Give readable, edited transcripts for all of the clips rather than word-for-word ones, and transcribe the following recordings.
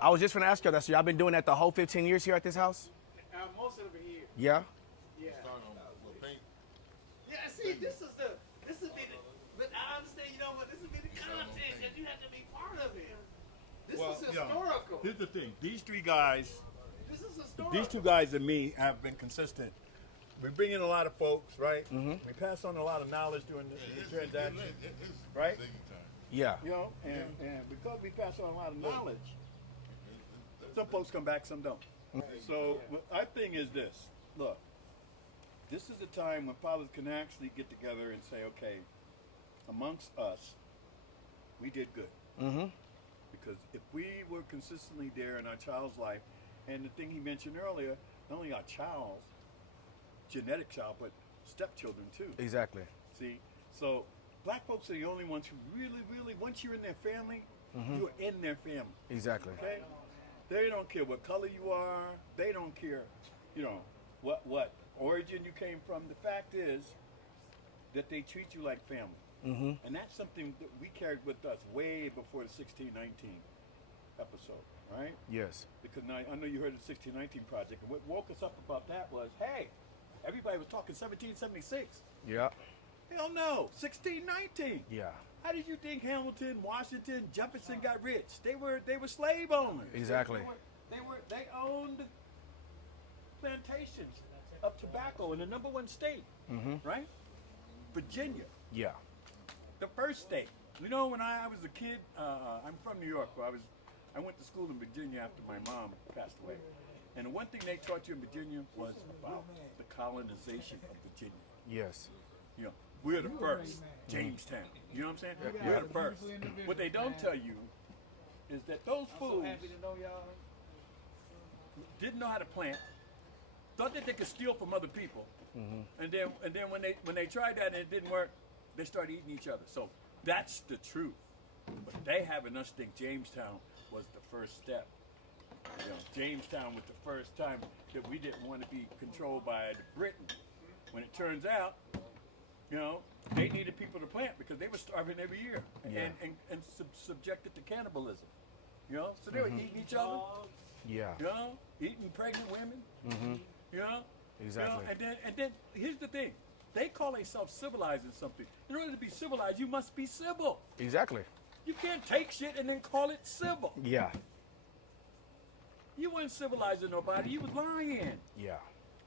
I was just going to ask y'all that. So y'all been doing that the whole 15 years here at this house? Most of it here. Yeah. Yeah. Starting on with paint. Yeah. See, this is the. But I understand. You know what? This is the content that you have to be part of it. This is historical. Here's the thing. These three guys, This is historical. these two guys and me have been consistent. We bring in a lot of folks, right? Mm-hmm. We pass on a lot of knowledge during the transaction, right? Yeah. You know, and because we pass on a lot of knowledge, some folks come back, some don't. So our thing is this. Look, this is a time when fathers can actually get together and say, okay, amongst us, we did good. Mm-hmm. Because if we were consistently there in our child's life, and the thing he mentioned earlier, not only our child's genetic child, but stepchildren too. Exactly. See, so black folks are the only ones who really, once you're in their family, you're in their family. Exactly. Okay? They don't care what color you are. They don't care, you know, what origin you came from. The fact is that they treat you like family. Mm-hmm. And that's something that we carried with us way before the 1619 episode, right? Yes. Because now I know you heard of the 1619 project, and what woke us up about that was, hey, everybody was talking 1776. Yeah. Hell no, 1619. Yeah. How did you think Washington, Jefferson got rich? They were slave owners. Exactly. They owned plantations of tobacco in the number one state, right? Virginia, Yeah. the first state. You know, when I was a kid, I'm from New York. I went to school in Virginia after my mom passed away. And the one thing they taught you in Virginia was about the colonization of Virginia. Yes. You know, we're the first, Jamestown. You know what I'm saying? Yeah. We're the first. What they don't tell you is that those fools Happy to know y'all. didn't know how to plant, thought that they could steal from other people, and then when they tried that and it didn't work, they started eating each other. So that's the truth. But they having us think Jamestown was the first step. You know, Jamestown was the first time that we didn't want to be controlled by the Britain. When it turns out, you know, they needed people to plant because they were starving every year and subjected to cannibalism. You know, so they were eating each other. Yeah. You know, eating pregnant women. You know, Exactly. You know, and then here's the thing: they call themselves civilizing something. In order to be civilized, you must be civil. Exactly. You can't take shit and then call it civil. Yeah. You weren't civilizing nobody. You was lying, Yeah.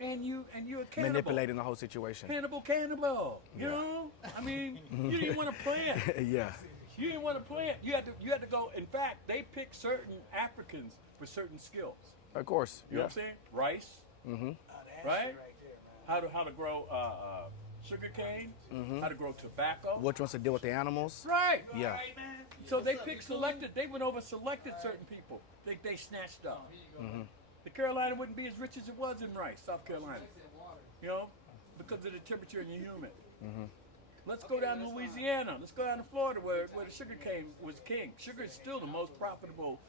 and you're a cannibal. Manipulating the whole situation. Cannibal. You Yeah. know, I mean, you didn't want to plant. Yeah. You didn't want to plant. You had to go. In fact, they picked certain Africans for certain skills. Of course. You know what I'm saying? Rice, right? How to grow sugar cane, how to grow tobacco. Which wants to deal with the animals? Right. Yeah. Right, man. So they picked selected. They went over selected certain people. They snatched up. The Carolina wouldn't be as rich as it was in rice, South Carolina. You know, because of the temperature and the humid. Let's go down to Louisiana. Let's go down to Florida where the sugar cane was king. Sugar is still the most profitable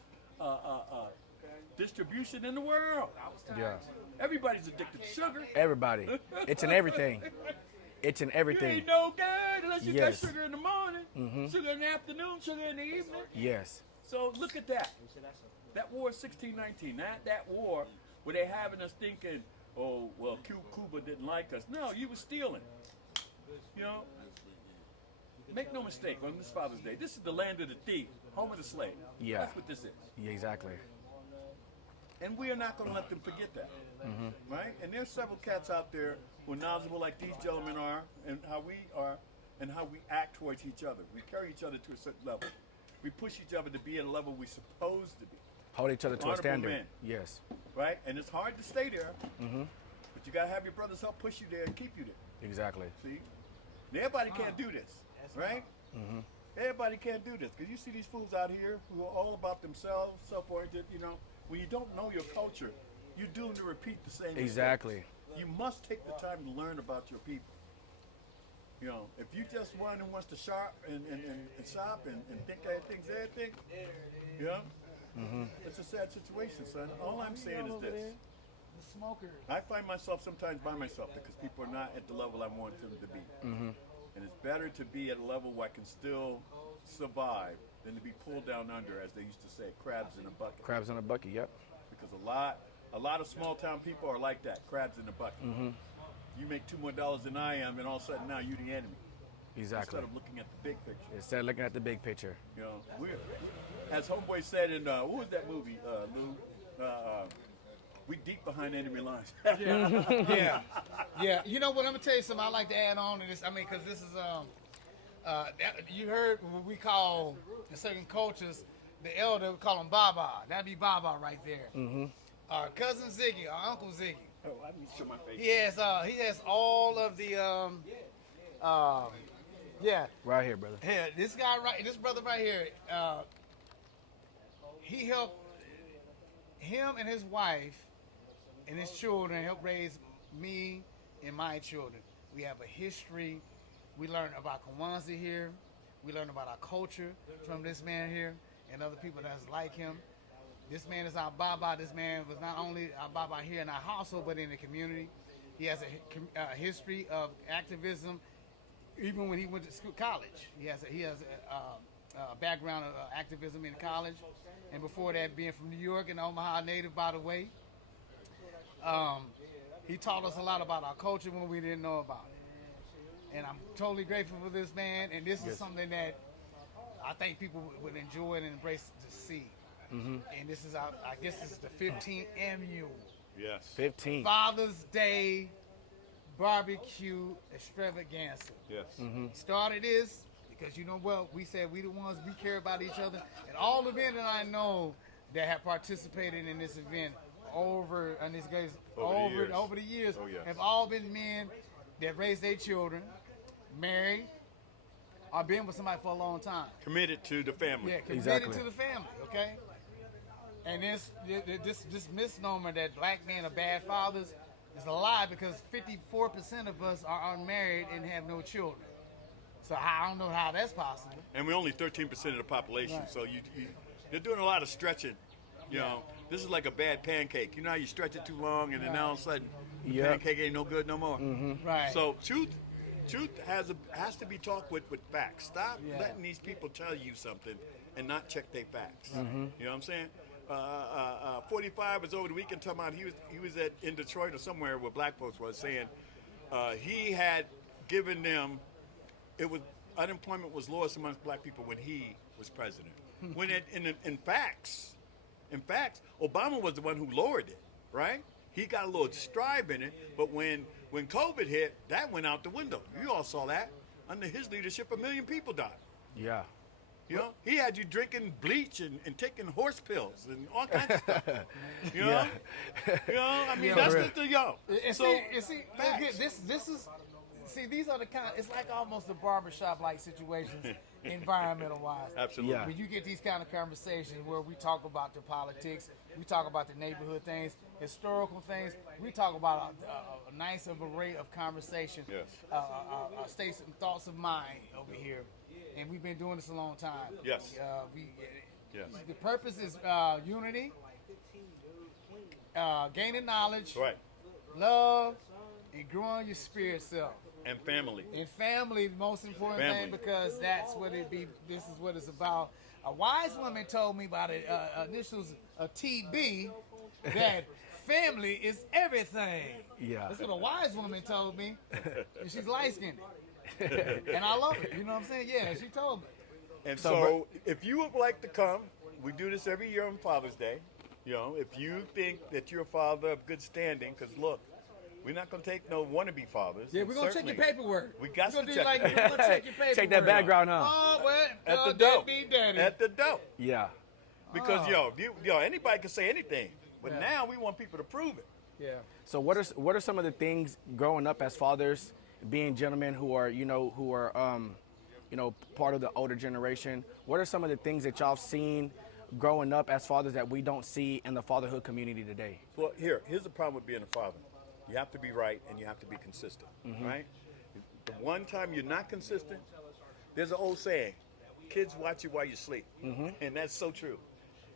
distribution in the world. Yeah. Everybody's addicted to sugar. Everybody. It's in everything. It's in You everything. ain't no good unless you Yes. got sugar in the morning, sugar in the afternoon, sugar in the evening. Yes. So look at that. That war of 1619, that war where they having us thinking, oh, well, Cuba didn't like us. No, you were stealing. You know? Make no mistake, on this Father's Day, this is the land of the thief, home of the slave. Yeah. That's what this is. Yeah, exactly. And we are not going to let them forget that. Right? And there's several cats out there who are knowledgeable like these gentlemen are, and how we are, and how we act towards each other. We carry each other to a certain level. We push each other to be at a level we're supposed to be. Hold each other to a Honorable standard. men. Yes. Right? And it's hard to stay there, but you got to have your brothers help push you there and keep you there. Exactly. See? And everybody can't do this, right? Everybody can't do this, because you see these fools out here who are all about themselves, self-oriented, you know. When you don't know your culture, you're doomed to repeat the same mistakes. Exactly. You must take the time to learn about your people. You know, if you just one who wants to shop and shop and think everything's everything, you know, it's a sad situation, son. All I'm saying is this. The smokers. I find myself sometimes by myself because people are not at the level I want them to be. And it's better to be at a level where I can still survive than to be pulled down under, as they used to say, crabs in a bucket. Crabs in a bucket. Yep. Because a lot of small town people are like that, crabs in a bucket. You make $2 more than I am, and all of a sudden now you're the enemy. Exactly. Instead of looking at the big picture. Instead of looking at the big picture. You know, as Homeboy said in what was that movie, Lou? We deep behind enemy lines. Yeah. You know what? I'm gonna tell you something. I like to add on to this. I mean, because this is you heard what we call in certain cultures the elder, we call him Baba. That'd be Baba right there. Our cousin Ziggy, our uncle Ziggy. Oh, I need to show my face. He has all of the Right here, brother. here, this brother right here, he helped him and his wife and his children help raise me and my children. We have a history. We learn about Kwanzaa here. We learn about our culture from this man here and other people that's like him. This man is our Baba. This man was not only our Baba here in our household, but in the community. He has a history of activism. Even when he went to school, college, he has a background of activism in college, and before that, being from New York and Omaha native, by the way, he taught us a lot about our culture when we didn't know about it. And I'm totally grateful for this man, and this is something that I think people would enjoy and embrace to see. And this is I guess this is the 15th annual. Yes. 15. Father's Day barbecue extravaganza. Yes. Started this because you know what, we said we the ones, we care about each other, and all the men that I know that have participated in this event over the years Oh, yes. have all been men that raised their children, married, or been with somebody for a long time. Committed to the family. Yeah, committed Exactly. to the family, okay? And this misnomer that black men are bad fathers is a lie, because 54% of us are unmarried and have no children. So I don't know how that's possible. And we're only 13% of the population, Right. so you're doing a lot of stretching. You know, this is like a bad pancake. You know how you stretch it too long, and then all of a sudden, the pancake ain't no good no more. Right. So truth has to be talked with facts. Stop letting these people tell you something and not check their facts. You know what I'm saying? 45 was over the weekend talking about he was in Detroit or somewhere where black folks was saying he had given them, unemployment was lowest amongst black people when he was president. When in facts, Obama was the one who lowered it, right? He got a little strive in it, but when COVID hit, that went out the window. You all saw that. Under his leadership, 1 million people died. Yeah. You know, he had you drinking bleach and taking horse pills and all kinds of stuff. You know, I mean, that's just the And So see, facts. this is these are the kind. It's like almost a barbershop like situations, environmental wise. Absolutely. Yeah. When you get these kind of conversations where we talk about the politics, we talk about the neighborhood things, historical things, we talk about a nice array of conversation. Yes. States and thoughts of mind over here, and we've been doing this a long time. Yes. Yes. The purpose is unity, gaining knowledge, Right. love, and growing your spirit self. And family. And family, the most important Family. thing, because that's what it be. This is what it's about. A wise woman told me by the initials of TB that family is everything. Yeah. That's what a wise woman told me. And she's light skinned. And I love it. You know what I'm saying? Yeah, she told me. And So, so, if you would like to come, we do this every year on Father's Day. You know, if you think that you're a father of good standing, because look, we're not going to take no wannabe fathers. Yeah, and we're gonna check your certainly paperwork. We got We're to gonna check do it. we're gonna check your paperwork. Check that background, huh? Oh, well, At the that door. be daddy. At the door. Yeah. Because Oh. anybody can say anything, but Yeah. now we want people to prove it. Yeah. So what are some of the things growing up as fathers, being gentlemen who are part of the older generation? What are some of the things that y'all seen growing up as fathers that we don't see in the fatherhood community today? Well, here's the problem with being a father. You have to be right and you have to be consistent, right? The one time you're not consistent, there's an old saying, kids watch you while you sleep. And that's so true.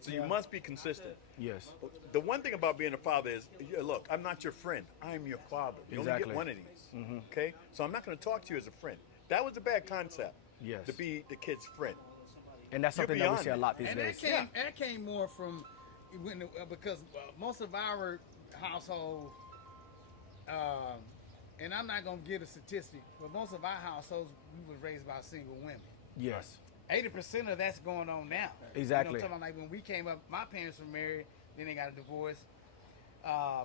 So you must be consistent. Yes. The one thing about being a father is, look, I'm not your friend. I'm your father. You only Exactly. get one of these, okay? So I'm not going to talk to you as a friend. That was a bad concept, Yes. to be the kid's friend. And that's You're something that we beyond see a that. lot these And days. that came more from because most of our household, and I'm not gonna give a statistic, but most of our households we was raised by single women. Yes. 80% of that's going on now. Exactly. You know, I'm talking about like when we came up, my parents were married, then they got a divorce. A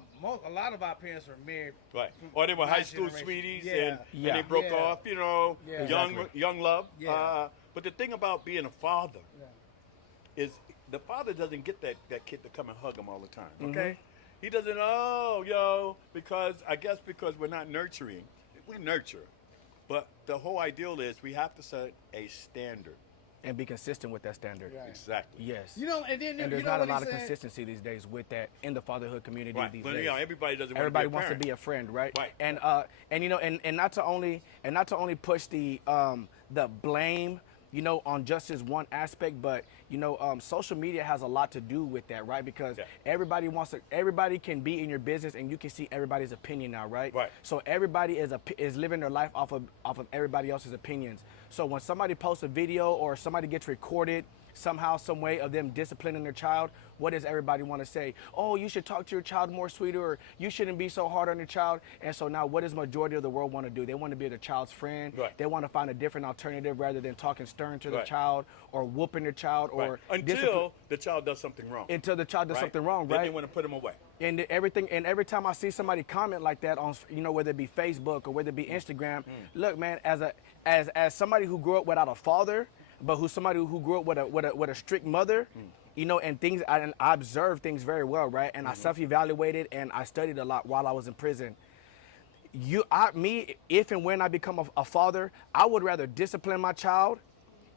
lot of our parents were married. Right. from Or they were my high school generation. sweeties Yeah. and Yeah. they broke Yeah. off, you know, Yeah. young Exactly. young love. Yeah. But the thing about being a father Yeah. is the father doesn't get that kid to come and hug him all the time. Mm-hmm. Okay? He doesn't, because we're not nurturing. We nurture. But the whole ideal is we have to set a standard. And be consistent with that standard. Right. Exactly. Yes. You know, and then And there's you know not a what he lot of said? consistency these days with that in the fatherhood community Right. these But days. you know, everybody doesn't Everybody want to wants to be a friend, right? Right. And you know, and not to only push the blame, you know, on just this one aspect, but you know, social media has a lot to do with that, right? Because Yeah. everybody can be in your business, and you can see everybody's opinion now, right? Right. So everybody is living their life off of everybody else's opinions. So when somebody posts a video or somebody gets recorded somehow, some way of them disciplining their child, what does everybody want to say? Oh, you should talk to your child more, sweeter, or you shouldn't be so hard on your child. And so now what does majority of the world want to do? They want to be the child's friend. Right. They want to find a different alternative rather than talking stern to the Right. child or whooping the child Right. or Until the child does something wrong. until the child does right? something wrong, Then right? they want to put him away. And every time I see somebody comment like that on, you know, whether it be Facebook or whether it be Instagram, look, man, as somebody who grew up without a father, but who's somebody who grew up with a strict mother, you know, and I observed things very well, right? And I self-evaluated and I studied a lot while I was in prison. If and when I become a father, I would rather discipline my child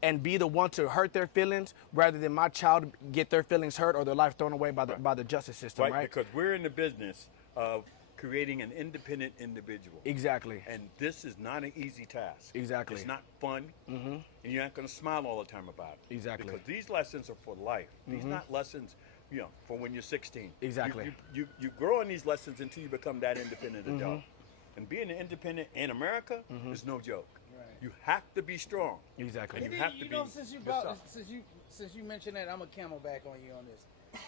and be the one to hurt their feelings rather than my child get their feelings hurt or their life thrown away by the justice system, right? Because we're in the business of creating an independent individual. Exactly. And this is not an easy task. Exactly. It's not fun. And you're not going to smile all the time about it. Exactly. Because these lessons are for life. These not lessons, you know, for when you're 16. Exactly. You grow in these lessons until you become that independent adult. And being an independent in America is no joke. Right. You have to be strong. Exactly. And you Maybe, have to you know, be since yourself. you mentioned that, I'm a camelback on you on this.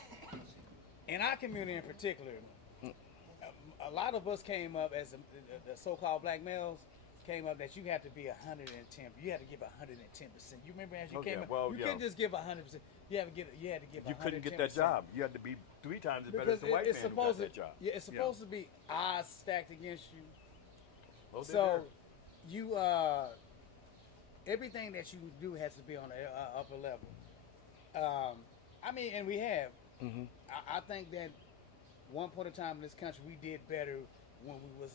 In our community in particular, a lot of us came up as the so-called black males came up that you had to be 110. You had to give 110%. You remember as you Oh, came yeah. up, Well, you yeah. couldn't just give 100%. You had to give. You couldn't get that 110%. job. You had to be 3 times as better Because as the white it's man who got supposed that to. job. Yeah, it's supposed to be odds stacked against you. Oh, they're So there. you everything that you do has to be on the upper level. I mean, and we have. I think that one point in time in this country we did better when we was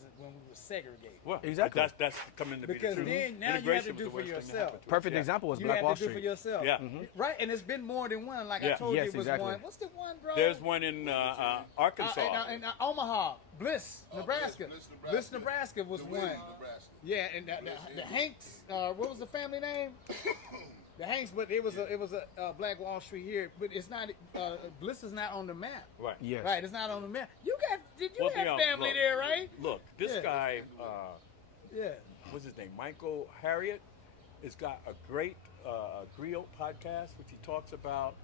segregated. Well, Exactly. That's coming to Because be the truth. then now you have Integration to was do the for worst thing that yourself. happened to us. Perfect Yeah. example was You Black have Wall to do for Street. yourself. Yeah. Right, and it's been more than one. Like I Yeah. told Yes, you, it was exactly. one. What's the one, bro? There's one in Arkansas. In Omaha, Bliss, Nebraska. Bliss, Nebraska was The one. Williams, Nebraska. Yeah, and the Hanks. What was the family name? The Hanks, but it was a Black Wall Street here, but it's not. Bliss is not on the map. Right. Yes. Right, it's not on the map. Did you Well, have you know, family look, there, right? Look, this Yeah. guy, Yeah. what's his name? Michael Harriot has got a great griot podcast, which he talks about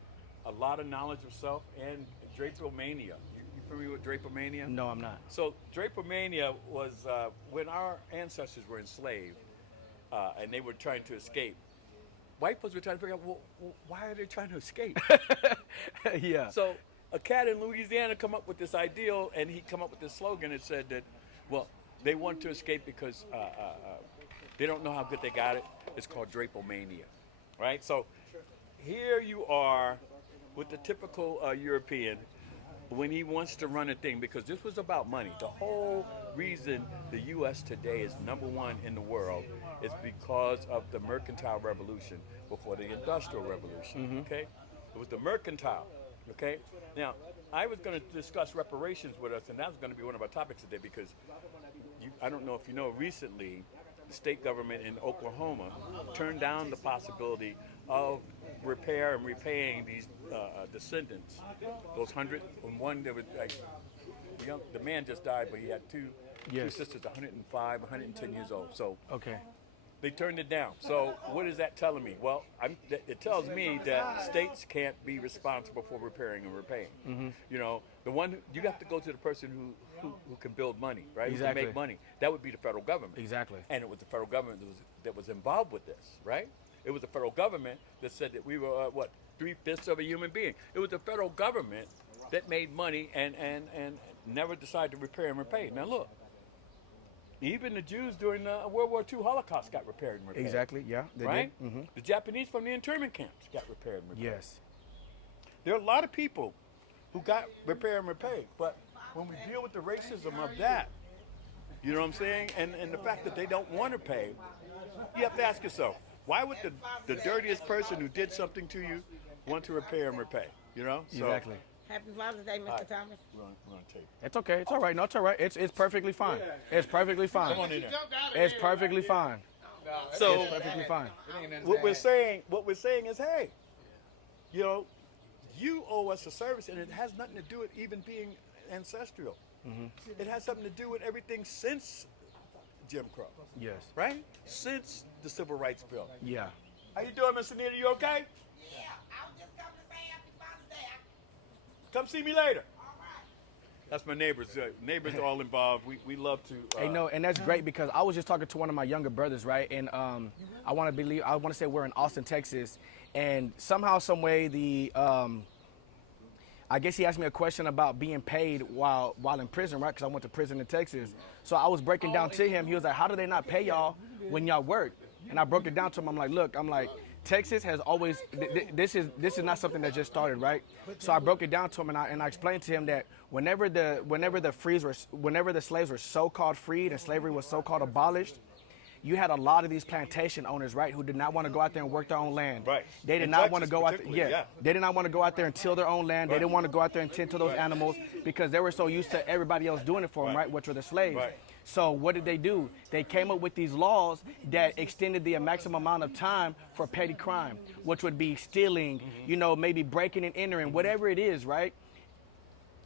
a lot of knowledge of self and Drapomania. You familiar with Drapomania? No, I'm not. So Drapomania was when our ancestors were enslaved and they were trying to escape. White folks were trying to figure out, well, why are they trying to escape? Yeah. So a cat in Louisiana come up with this ideal, and he come up with this slogan that said that, well, they want to escape because they don't know how good they got it. It's called Drapomania, right? So here you are with the typical European when he wants to run a thing, because this was about money. The whole reason the U.S. today is #1 in the world is because of the mercantile revolution before the industrial revolution, okay? It was the mercantile, okay? Now, I was going to discuss reparations with us, and that's going to be one of our topics today, because I don't know if you know, recently, the state government in Oklahoma turned down the possibility of repair and repaying these descendants. Those 101 that were like, the man just died, but he had two Yes. sisters, 105, 110 years old. So Okay. They turned it down. So what is that telling me? Well, it tells me that states can't be responsible for repairing and repaying. You know, the one you have to go to the person who can build money, right? Exactly. Who can make money. That would be the federal government. Exactly. And it was the federal government that was involved with this, right? It was the federal government that said that we were 3/5 of a human being. It was the federal government that made money and never decided to repair and repay. Now look. Even the Jews during the World War II Holocaust got repaired and repaired. Exactly. Yeah. They Right? did. The Japanese from the internment camps got repaired and repaired. Yes. There are a lot of people who got repaired and repaired, but when we deal with the racism of that, you know what I'm saying? And the fact that they don't want to pay, you have to ask yourself, why would the dirtiest person who did something to you want to repair and repay? You know? So, Exactly. Happy Father's Day, Mr. Thomas. We're on tape. It's okay. It's all right. No, it's all right. It's perfectly fine. It's perfectly fine. Come on in there. It's perfectly fine. So It's perfectly fine. what we're saying is, hey, you know, you owe us a service, and it has nothing to do with even being ancestral. It has something to do with everything since Jim Crow, Yes. right? Since the Civil Rights Bill. Yeah. How you doing, Miss Anita? You okay? Yeah, I was just coming to say Happy Father's Day. Come see me later. All right. That's my neighbors. Neighbors are all involved. We love to. Hey, no, and that's great because I was just talking to one of my younger brothers, right? And I want to say we're in Austin, Texas, and somehow, some way, I guess he asked me a question about being paid while in prison, right? Because I went to prison in Texas. So I was breaking down to him. He was like, "How do they not pay y'all when y'all work?" And I broke it down to him. I'm like, Texas has always this is not something that just started, right? So I broke it down to him and I explained to him that whenever the slaves were so-called freed and slavery was so-called abolished, you had a lot of these plantation owners, right, who did not want to go out there and work their own land. Right. They did In not want to Texas go out there. particularly, yeah. They did not want to go out there and till their own land. They didn't want to go out there and tend to those animals because they were so used to everybody else doing it for them, right, which were the slaves. Right. So what did they do? They came up with these laws that extended the maximum amount of time for petty crime, which would be stealing, maybe breaking and entering, whatever it is, right?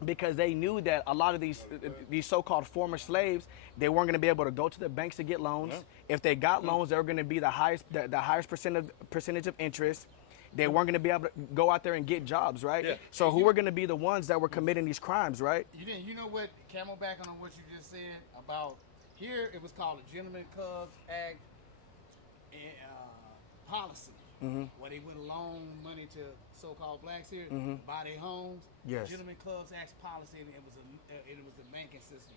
Because they knew that a lot of these so-called former slaves, they weren't going to be able to go to the banks to get loans. If they got loans, they were going to be the highest percentage of interest. They weren't going to be able to go out there and get jobs, right? Yeah. So who were going to be the ones that were committing these crimes, right? You know what, Camelback, on what you just said about here, it was called the Gentleman Cubs Act policy, where they would loan money to so-called blacks here to buy their homes. Yes. Gentleman Clubs Act policy, and it was the banking system.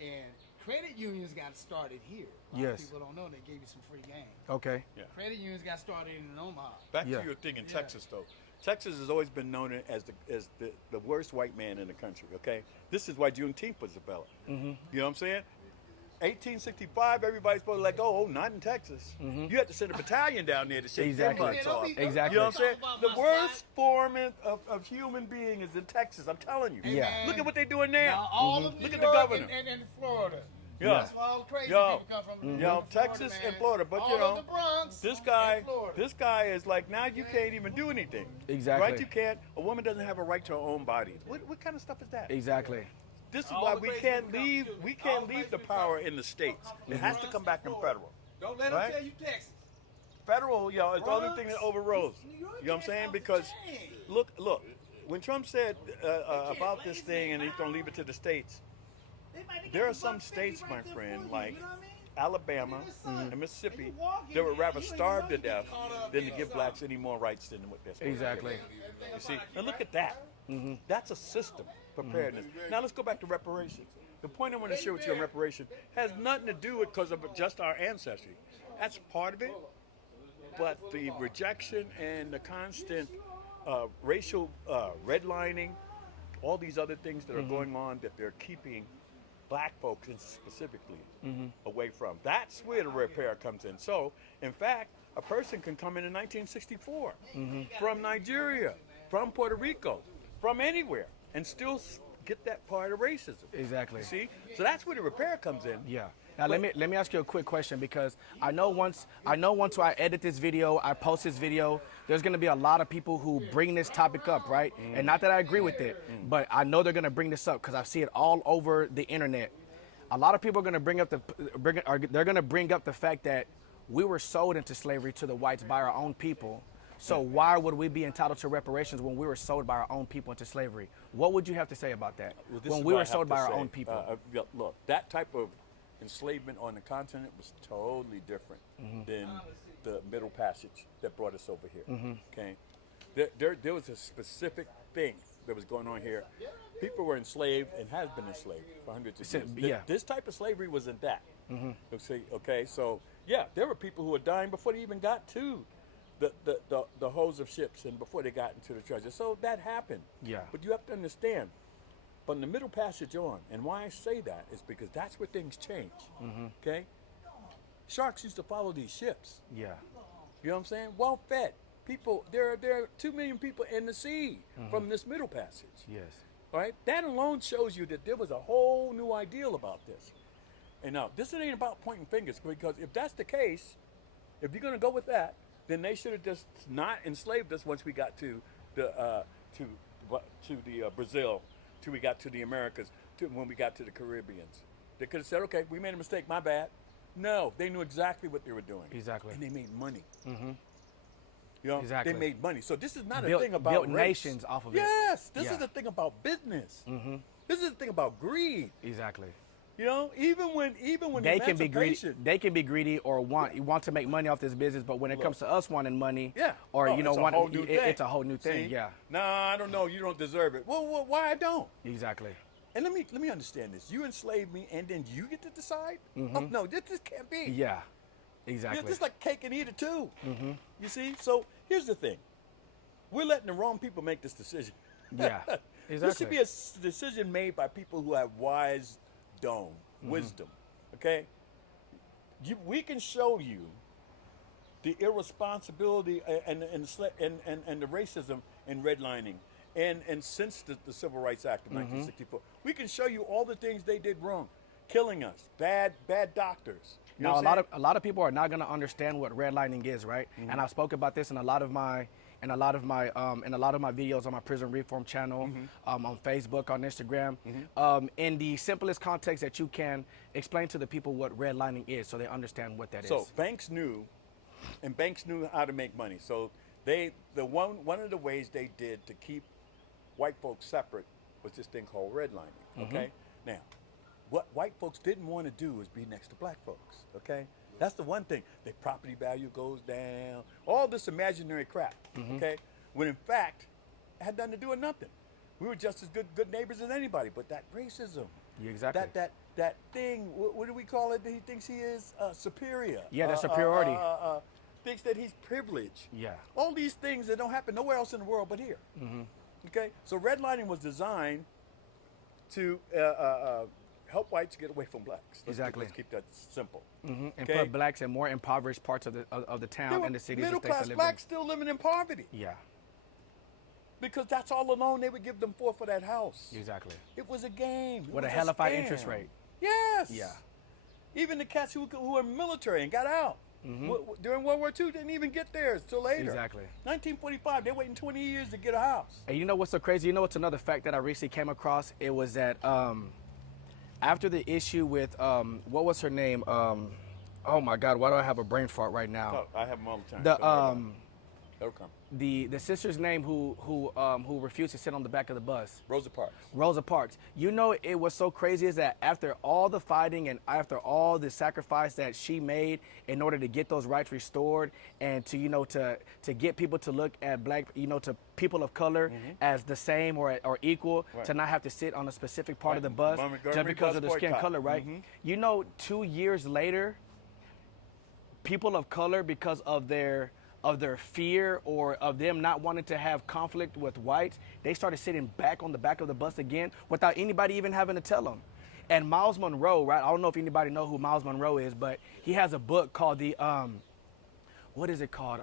And credit unions got started here. A lot of Yes. people don't know they gave you some free game. Okay. Credit unions got started in Omaha. Back Yeah. to your thing in Texas, though. Texas has always been known as the worst white man in the country. Okay, this is why Juneteenth was developed. You know what I'm saying? 1865, everybody's supposed to let go. Oh, not in Texas. You had to send a battalion down there to shake Exactly. their butts off. Exactly. You know what I'm saying? Talk about The my worst form of human being is in Texas. I'm telling you. Yeah. man. Look at what they're doing now. Now, all of New Look at York the governor. and Florida. Yeah. That's where all the crazy people come from. Texas man. and Florida, but all you know, of the Bronx this and guy Florida. is like, now you can't even do anything. Exactly. Right? You can't. A woman doesn't have a right to her own body. What kind of stuff is that? Exactly. This is why we can't leave the power in the states. It has to come back in federal. Don't let Right? them tell you Texas. Federal, is the only thing that overrode. You know what I'm saying? Because look, when Trump said about this thing and he's gonna leave it to the states, there are some states, my friend, like Alabama and Mississippi, that would rather starve to death than to give blacks any more rights than what they're supposed to. Exactly. You see, and look at that. That's a system preparedness. Now let's go back to reparations. The point I want to share with you on reparation has nothing to do with because of just our ancestry. That's part of it, but the rejection and the constant racial redlining, all these other things that are going on that they're keeping black folks specifically away from. That's where the repair comes in. So, in fact, a person can come in 1964 from Nigeria, from Puerto Rico, from anywhere, and still get that part of racism. Exactly. See? So that's where the repair comes in. Yeah. Now let me ask you a quick question because I know once I edit this video, I post this video, there's gonna be a lot of people who bring this topic up, right? And not that I agree with it, but I know they're gonna bring this up because I see it all over the internet. A lot of people are gonna bring up the fact that we were sold into slavery to the whites by our own people. So why would we be entitled to reparations when we were sold by our own people into slavery? What would you have to say about that? Well, this When is we what I were have sold to by our say. own people. Look, that type of enslavement on the continent was totally different than the Middle Passage that brought us over here. Okay, there was a specific thing that was going on here. People were enslaved and has been enslaved for hundreds of years. Yeah. This type of slavery wasn't that. Okay, so yeah, there were people who were dying before they even got to the hulls of ships and before they got into the treasure. So that happened. Yeah. But you have to understand, from the Middle Passage on, and why I say that is because that's where things change. Okay? Sharks used to follow these ships. Yeah. You know what I'm saying? Well fed. People, there are 2 million people in the sea from this Middle Passage. Yes. All right? That alone shows you that there was a whole new ideal about this. And now, this ain't about pointing fingers, because if that's the case, if you're going to go with that, then they should have just not enslaved us once we got to the Brazil, till we got to the Americas, when we got to the Caribbeans. They could have said, okay, we made a mistake, my bad. No, they knew exactly what they were doing. Exactly. And they made money. You know, Exactly. they made money. So this is not Built- a thing about built race. nations off of it. Yes, this Yeah. is a thing about business. This is a thing about greed. Exactly. You know, even when They can be greedy. emancipation- They can be greedy or want to make money off this business. But when it comes to us wanting money, Yeah. or Oh, you know, it's a wanting, whole new thing. it's a whole new thing. See? Yeah. Nah, I don't know. You don't deserve it. Well, why I don't? Exactly. And let me understand this. You enslave me, and then you get to decide? Oh, no, this can't be. Yeah. Yeah, Exactly. this is like cake and eat it too. You see? So here's the thing. We're letting the wrong people make this decision. Yeah. This Exactly. should be a decision made by people who have wisdom. Okay? We can show you the irresponsibility and the racism in redlining and since the Civil Rights Act of 1964. We can show you all the things they did wrong, killing us, bad doctors. You know Now, what I'm a lot of people are not going to understand what redlining is, right? And I spoke about this in a lot of my videos on my prison reform channel, on Facebook, on Instagram. In the simplest context that you can, explain to the people what redlining is, so they understand what that is. So banks knew how to make money. So one of the ways they did to keep white folks separate was this thing called redlining. Okay, now what white folks didn't want to do is be next to black folks. Okay, that's the one thing. Their property value goes down. All this imaginary crap. Okay, when in fact it had nothing to do with nothing. We were just as good neighbors as anybody. But that racism. Yeah, exactly. That thing, what do we call it? He thinks he is superior. Yeah, that superiority. Thinks that he's privileged. Yeah. All these things that don't happen nowhere else in the world but here. Okay, so redlining was designed to help whites get away from blacks. Exactly. Let's keep that simple. And Okay? put blacks in more impoverished parts of the town There were and the cities middle and states class that live blacks still living in poverty in. Yeah, because that's all the loan they would give them for that house. exactly. It was a game. It With a was hellified scam. interest rate. Yes. Yeah. Even the cats who were military and got out during World War II didn't even get theirs till later. Exactly. 1945, they're waiting 20 years to get a house. And you know what's so crazy? You know what's another fact that I recently came across? It was that after the issue with what was her name? Oh my God, why do I have a brain fart right now? Oh, I have them all the time. The They'll come. the sister's name who refused to sit on the back of the bus. Rosa Parks. Rosa Parks. You know, it was so crazy is that after all the fighting and after all the sacrifice that she made in order to get those rights restored and to get people to look at black, to people of color as the same or equal, to not have to sit on a specific part of the bus Montgomery just because bus of their skin boycott. color, right? 2 years later, people of color, because of their fear or of them not wanting to have conflict with whites, they started sitting back on the back of the bus again without anybody even having to tell them. And Miles Monroe, right? I don't know if anybody know who Miles Monroe is, but he has a book called what is it called?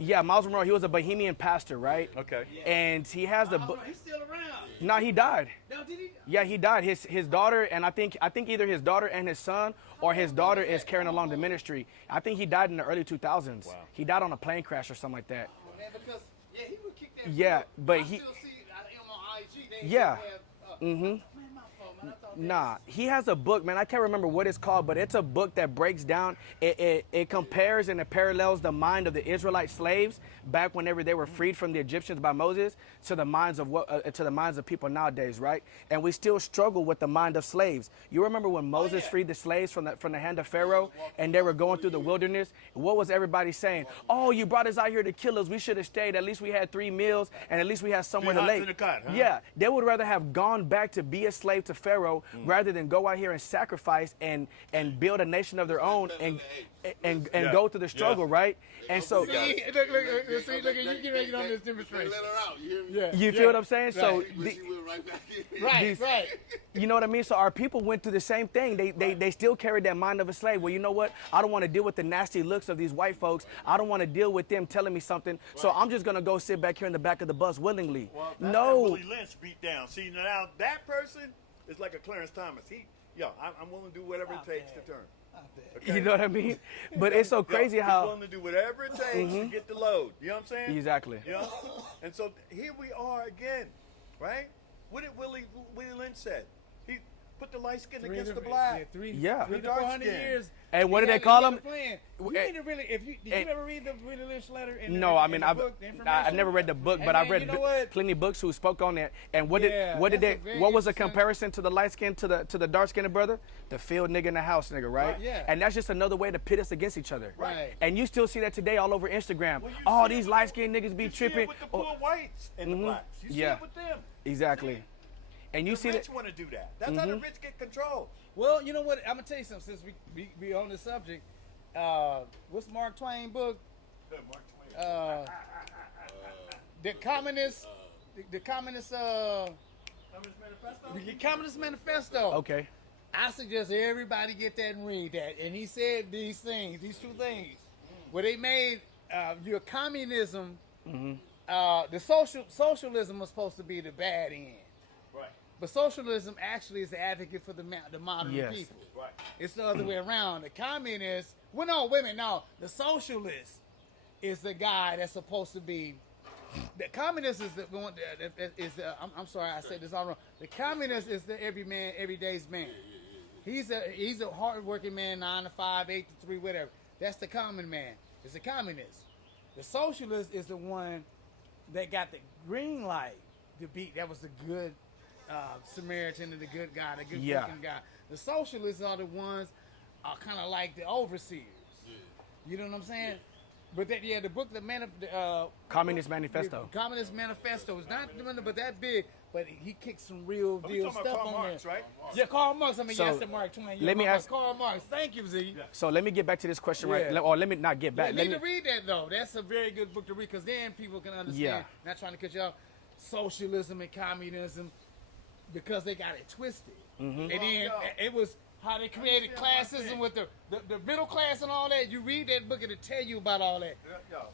Yeah, Miles Monroe. He was a Bohemian pastor, right? Okay. And he has the book. He's still around. No, he died. No, did he? Yeah, he died. His daughter, and I think either his daughter and his son, or his daughter is carrying along the ministry. I think he died in the early 2000s. Wow. He died on a plane crash or something like that. Oh, man, because he would kick that. Yeah, but I he- still see him on IG. They Yeah. have, man, my fault, Nah, he has a book, man. I can't remember what it's called, but it's a book that breaks down. It compares and it parallels the mind of the Israelite slaves back whenever they were freed from the Egyptians by Moses to the minds of people nowadays, right? And we still struggle with the mind of slaves. You remember when Moses freed the slaves from the hand of Pharaoh, and they were going through the wilderness? What was everybody saying? Oh, you brought us out here to kill us. We should have stayed. At least we had 3 meals, and at least we had somewhere to lay. Yeah, they would rather have gone back to be a slave to Pharaoh rather than go out here and sacrifice and build a nation of their own and go through the struggle, right? And so look, you get ready on this demonstration. Let her out. You hear me? you feel what I'm saying? So But she went right back in. Right. you know what I mean? So our people went through the same thing. They still carried that mind of a slave. Well, you know what? I don't want to deal with the nasty looks of these white folks. I don't want to deal with them telling me something. So I'm just gonna go sit back here in the back of the bus willingly. Well, that's No. Willie Lynch beat down. See, now that person is like a Clarence Thomas. I'm willing to do whatever it takes to turn. Okay? You know what I mean? But it's so crazy He's how willing to do whatever it takes to get the load. You know what I'm saying? exactly. You know? And so here we are again, right? What did Willie Lynch said? He put the light skin against the black. Yeah. 300 to dark 400 skin. years. And what He did they had- call he had him? a plan. You need to really, did you ever read the Willie Lynch letter? No, I mean the book, the I information? never read the book, Hey, but man, I've read you know what? plenty of books who spoke on it. And what Yeah, did what that's a very was the interesting- comparison to the light skin to the dark skinned brother? The field nigga in the house nigga, right? Right, yeah. And that's just another way to pit us against each other. Right. And you still see that today all over Instagram. Well, you Oh, see it these with light skinned niggas be You see tripping. it with the Oh, poor whites and the blacks. You see Yeah. it with them. exactly. And you The see rich that want to do that. That's how the rich get control. Well, you know what? I'm gonna tell you something. Since we on this subject, what's Mark Twain book? The Communist Manifesto. okay. I suggest everybody get that and read that. And he said these things, 2 things. Where they made your communism, the socialism was supposed to be the bad end. Right. But socialism actually is the advocate for the modern Yes. people. Right. It's the other way around. The communist, well, no, wait a minute, no. The socialist is the guy that's supposed to be. The communist is the one. I'm sorry, I said this all wrong. The communist is the everyday's man. He's a hardworking man, 9 to 5, 8 to 3, whatever. That's the common man. It's a communist. The socialist is the one that got the green light to beat. That was the good Samaritan and the good guy, the good Yeah. looking guy. The socialists are the ones are kind of like the overseers. You know what I'm saying? But the book, the Communist Manifesto. Communist Manifesto is not but that big. But he kicked some real But we deal talking stuff about Karl on Marx, there. right? Yeah, Karl Marx. I mean, So, yes, Mark Twain. let me ask- Karl Marx. Thank you, Z. So let me get back to this question, right? Yeah. Or let me not get back. You Let need me to read that though. That's a very good book to read because then people can understand. Yeah. Not trying to cut you off. Socialism and communism, because they got it twisted. And then it was how they created classism with the middle class and all that. You read that book, it'll tell you about all that.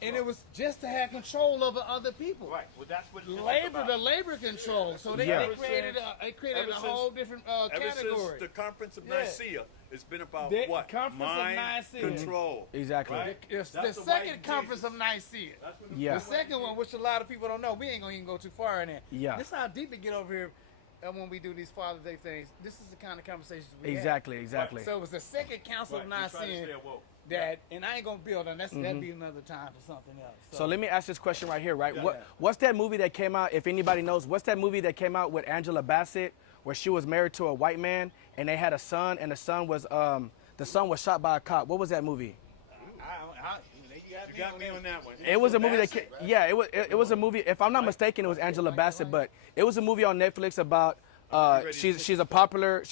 And it was just to have control over other people. Right. Well, that's what it's Labor, about. the labor control. So they, Yeah. they created a Ever whole since- different Ever category. since the Conference of Yeah. Nicaea, it's been about The what? Conference of Mind Nicaea. control. Exactly. Right? It's the That's the second white conference Jesus. of Nicaea. That's what Yeah. The second one, which a lot of people don't know, we ain't gonna even go too far in there. Yeah. This is how deep it get over here when we do these Father's Day things. This is the kind of conversations we have. Exactly. So it was the second council of Right, we try to Nicaea stay woke. that, and I ain't gonna build on that'd be another time for something else. So let me ask this question right here, right? Yeah. What's that movie that came out? If anybody knows, what's that movie that came out with Angela Bassett, where she was married to a white man and they had a son, and the son was shot by a cop? What was that movie? You got me on that one. It was a movie that, Bassett, right? yeah, it was a movie. If I'm not mistaken, it was Angela Bassett, but it was a movie on Netflix about. She's a popular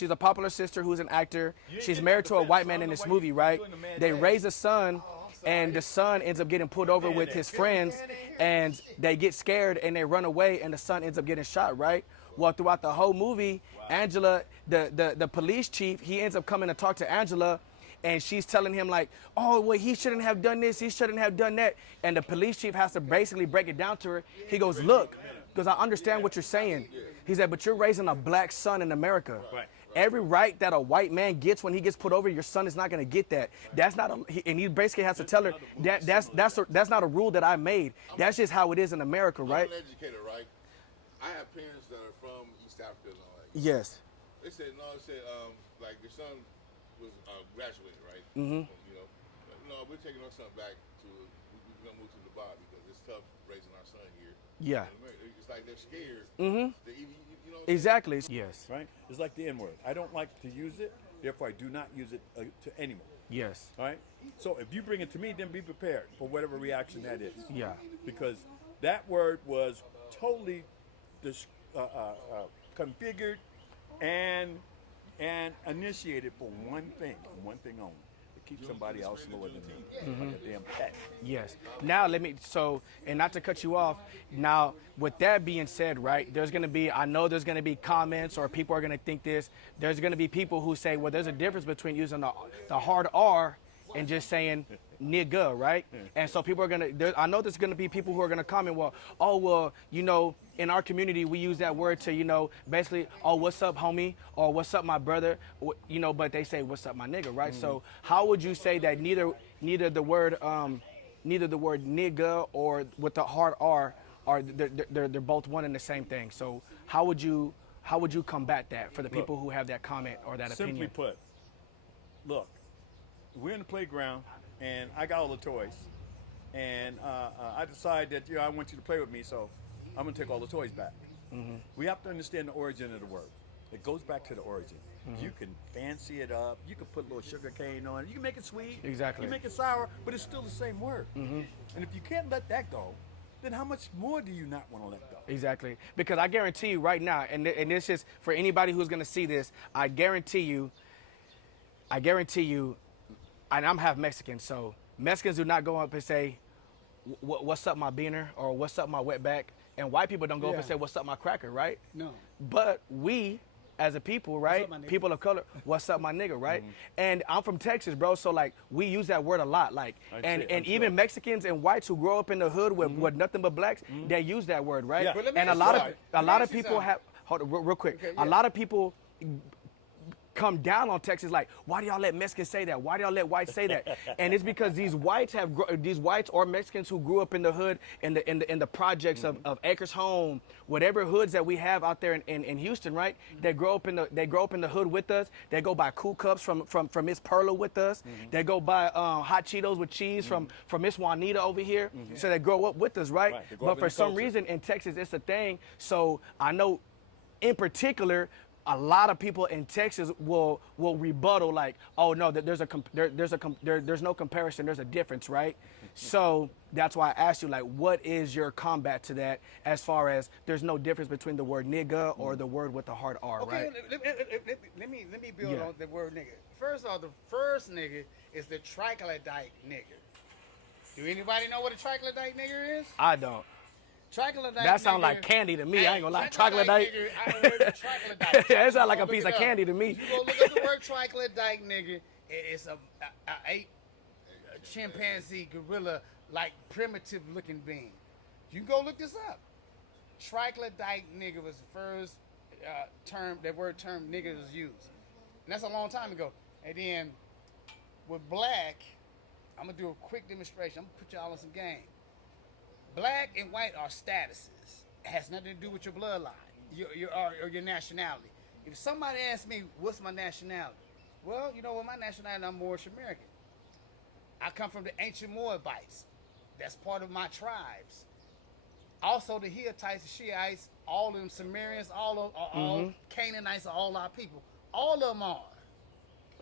sister who's an actor. She's married to a white man in this movie, right? They raise a son, and the son ends up getting pulled over with his friends, and they get scared and they run away, and the son ends up getting shot, right? Well, throughout the whole movie, Angela, the police chief, he ends up coming to talk to Angela. And she's telling him like, oh, well, he shouldn't have done this. He shouldn't have done that. And the police chief has to basically break it down to her. He goes, look, because I understand what you're saying. He said, but you're raising a black son in America. Right. Every right that a white man gets when he gets put over, your son is not going to get that. That's not, and he basically has to tell her that's not a rule that I made. That's just how it is in America, right? I'm an educator, right? I have parents that are from East Africa and all that. Yes. They said no. They said like your son was graduated, right? Mm-hmm. You know, no, we're taking our son back to. We're gonna move to Dubai because it's tough raising our son here. Yeah. In America. It's like they're scared. Mm-hmm. They even, you know. What I'm Exactly. Yes. Right? It's like the N word. I don't like to use it, therefore I do not use it to anyone. Yes. All right? So if you bring it to me, then be prepared for whatever reaction that is. Yeah. Because that word was totally configured and initiated for one thing and one thing only. To keep somebody else lower than me. Like a damn pet. Yes. Now and not to cut you off. Now, with that being said, right, I know there's gonna be comments or people are gonna think this. There's gonna be people who say, well, there's a difference between using the hard R and just saying nigga, right? And so people are I know there's gonna be people who are gonna comment, well, in our community we use that word to, basically, oh, what's up, homie, or what's up, my brother, but they say, what's up, my nigga, right? So how would you say that neither the word nigga or with the hard R they're both one and the same thing? So how would you combat that for the people who have that comment or that Simply opinion? put, look, we're in the playground and I got all the toys, and I decide that I want you to play with me, so I'm gonna take all the toys back. We have to understand the origin of the word. It goes back to the origin. You can fancy it up. You can put a little sugar cane on it. You can make it sweet. Exactly. You make it sour, but it's still the same word. And if you can't let that go, then how much more do you not want to let go? Exactly. Because I guarantee you right now, and this is for anybody who's going to see this, I guarantee you, and I'm half Mexican, so Mexicans do not go up and say, what's up, my beaner, or what's up, my wetback, and white people don't go up and say, what's up, my cracker, right? No. But we, as a people, right, up, my nigga? people of color, what's up, my nigga, right? And I'm from Texas, bro, so like we use that word a lot, like, and even Mexicans and whites who grow up in the hood with nothing but blacks, they use that word, right? Yeah. But let me And ask a lot you of people something. have, hold on, real quick, Okay, a lot of people come down on Texas like, why do y'all let Mexicans say that? Why do y'all let whites say that? And it's because these whites or Mexicans who grew up in the hood, in the projects of Acres Home, whatever hoods that we have out there in Houston, right? They grow up in the hood with us. They go buy Cool Cups from Miss Perla with us. They go buy hot Cheetos with cheese from Miss Juanita over here. So they grow up with us, right? Right, they grow But up in for the some culture. reason in Texas it's a thing. So I know in particular, a lot of people in Texas will rebuttal like, oh no, there's no comparison, there's a difference, right? So that's why I asked you, like, what is your combat to that, as far as there's no difference between the word nigga or the word with the hard R, Okay, right? let me build Yeah. on the word nigga. First off, the first nigga is the troglodyte nigger. Do anybody know what a troglodyte nigger is? I don't. Troglodyte That sound nigger- like candy to me. Hey, I ain't gonna lie. troglodyte Troglodyte. nigger, I heard of troglodyte. That sound like Go a look piece it of up. candy to me. You go look at the word troglodyte nigger. It's a chimpanzee, gorilla, like primitive looking being. You can go look this up. Troglodyte nigger was the first term nigger was used. And that's a long time ago. And then with black, I'm gonna do a quick demonstration. I'm gonna put y'all on some game. Black and white are statuses. It has nothing to do with your bloodline, or your nationality. If somebody asks me, what's my nationality? Well, you know what, my nationality, I'm Moorish American. I come from the ancient Moabites. That's part of my tribes. Also the Hittites, the Shiites, all of them Sumerians, all Canaanites are all our people. All of them are.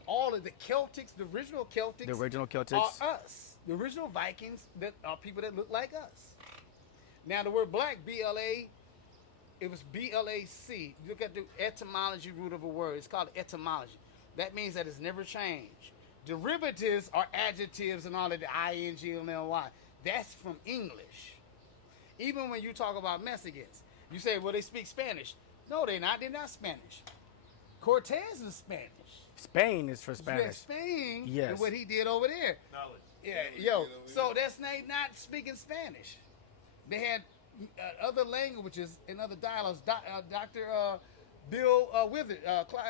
All of the Celtics, the original Celtics. The original Celtics. Are us. The original Vikings that are people that look like us. Now the word black, B-L-A, it was B-L-A-C. Look at the etymology root of a word. It's called etymology. That means that it's never changed. Derivatives are adjectives and all of the I-N-G-L-Y. That's from English. Even when you talk about Mexicans, you say, well, they speak Spanish. No, they're not. They're not Spanish. Cortez is Spanish. Spain is for Yeah, Spanish. Spain, Yes. and what he did over there. Knowledge. Yeah, yo. So that's not speaking Spanish. They had other languages and other dialects. Dr. Bill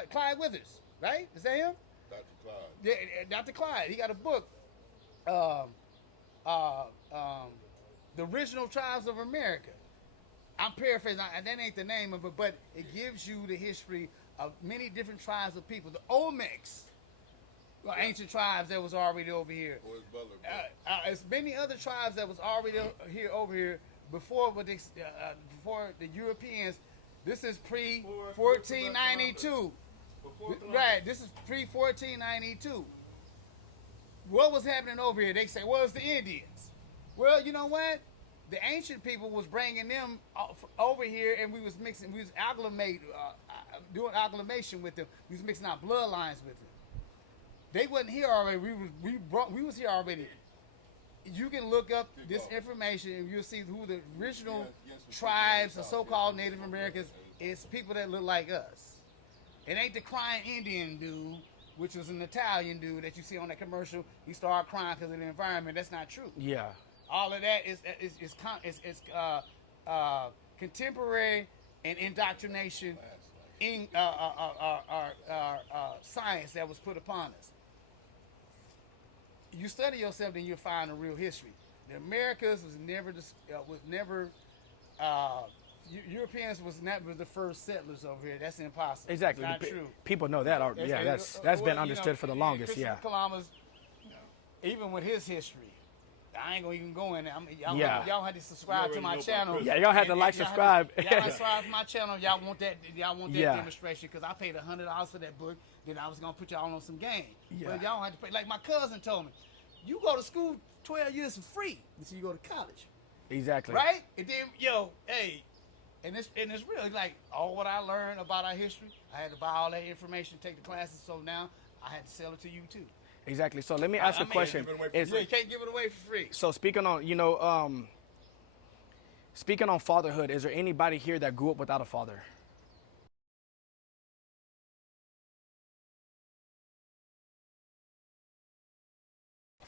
Clyde Withers, right? Is that him? Dr. Clyde. Yeah, Dr. Clyde. He got a book. The Original Tribes of America. I'm paraphrasing, and that ain't the name of it, but it gives you the history of many different tribes of people. The Olmecs were ancient tribes that was already over here. Or his Butler. As many other tribes that was already over here before before the Europeans. This is pre 1492. Right, this is pre 1492. What was happening over here? They say, well, it's the Indians. Well, you know what? The ancient people was bringing them over here, and we was mixing, we was doing agglomeration with them. We was mixing our bloodlines with them. They wasn't here already. We was here already. You can look up this information, and you'll see who the original tribes, the so-called Native Americans, is people that look like us. It ain't the crying Indian dude, which was an Italian dude that you see on that commercial. He started crying because of the environment. That's not true. Yeah. All of that is contemporary and indoctrination in science that was put upon us. You study yourself, then you'll find a real history. The Americas was never Europeans was never the first settlers over here. That's impossible. Exactly. It's not true. People know that. Yeah, that's been understood for the longest. Yeah. Christopher Columbus, even with his history, I ain't gonna even go in there. Y'all had to subscribe to my channel. Yeah, y'all had to like, subscribe. Y'all subscribe to my channel. Y'all want that Yeah. demonstration because I paid $100 for that book. Then I was gonna put y'all on some game. Yeah. But y'all had to pay. Like my cousin told me, you go to school 12 years for free until you go to college. Exactly. Right? And then and it's really like all what I learned about our history. I had to buy all that information, take the classes. So now I had to sell it to you too. Exactly. So let me ask you a question. You can't give it away for free. So speaking on fatherhood, is there anybody here that grew up without a father?